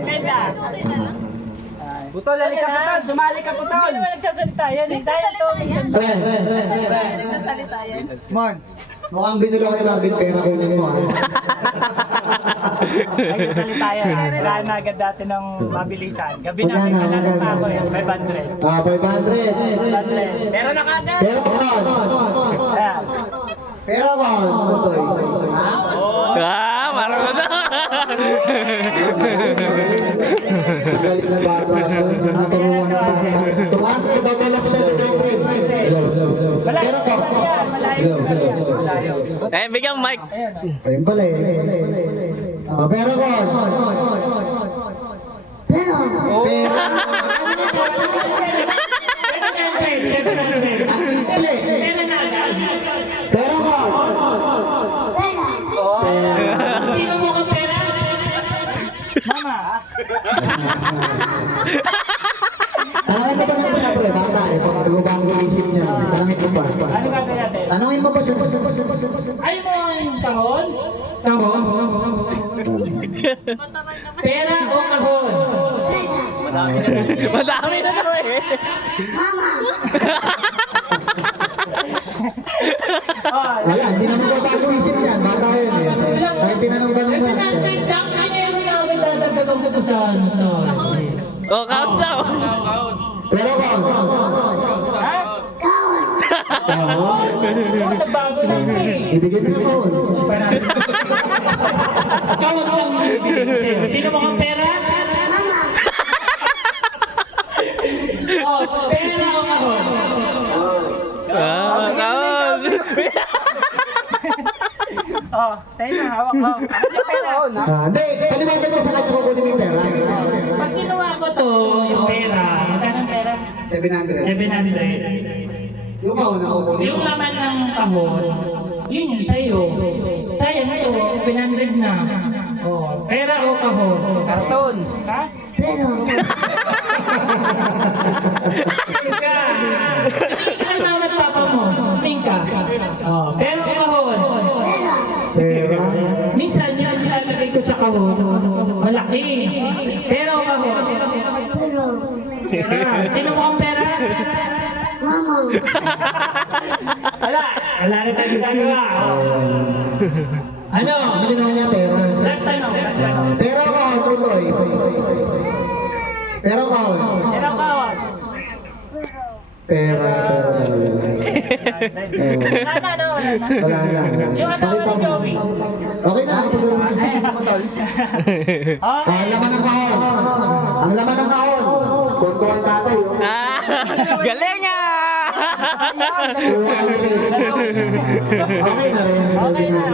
Ganda. Putol, halika Putol. Sumali ka Putol. Hindi naman nagsasalita yan. Dahil to. Nagsasalita yan. Mon. Mukhang binulong ko lang din pera ko mo. Ay, nagsasalita yan. Kailangan na agad dati ng mabilisan. Gabi na, may manalo pa ako eh. 500. 500. 500. Pero nakagad. Pero ko. Ayan. Pero ko. Putoy. Marami na. Galing na bata. Naturuan na ito. Tuwan ko dadalap sa girlfriend. Malayo pa yan. Malayo pa yan. Malayo. Eh, bigyan mic. Ayan. Ayun pala eh. Pero ko. Pero. Pero ko. Sino mo ka pera? Mama. Tanungin mo ba natin na pre? Bata eh. Baka bago isip niya. Tanungin mo pa. Ano gagawin natin? Tanungin mo pa siya. Ay mo yung kahon? Kahon? Pera o kahon? Madami na daw eh. Oh, Wala, hindi naman bago isip niyan. Bata yun eh. Kahit tinanong-tanong mo. Oh, count down. Pero ko. Nagbago na ito eh. Ibigay mo ko. Kahon mo ang bibigyan. Sino mo kang pera? Oh, pera o kahon? Count. Oh, tayo na, hawak ko. Ano pera? Hindi, paliwanag mo sa kanya kukunin mo yung pera. Pag kinuha ko to, yung pera, magkano ang pera? 700. 700. Yung ako na kukunin Yung mo. laman ng kahon, yun yung sa'yo. Sa'yo na to, 700 na. Oh, pera o kahon? Karton. Ha? Pero. Tingka. Tingka na naman papa mo. Tingka. Oh, pera o kahon? Pera. Minsan yan nilalagay ko sa kahon. Malaki. Pera o kahon? Pera. Sino mo ang pera? Wala rin tayo ginagawa. Ano? Ano ginawa niya pera? Last tanong. Pero ko, tuloy. Pero ko. Pero kahon. Pera. Wala na. Wala na. Yung asawa ni Joey. Okay na. Ay, sumutol. Oh, Ang laman ng kahon. Ang laman ng kahon. Konto ang tatay. Galing ah! Okay na rin. okay na.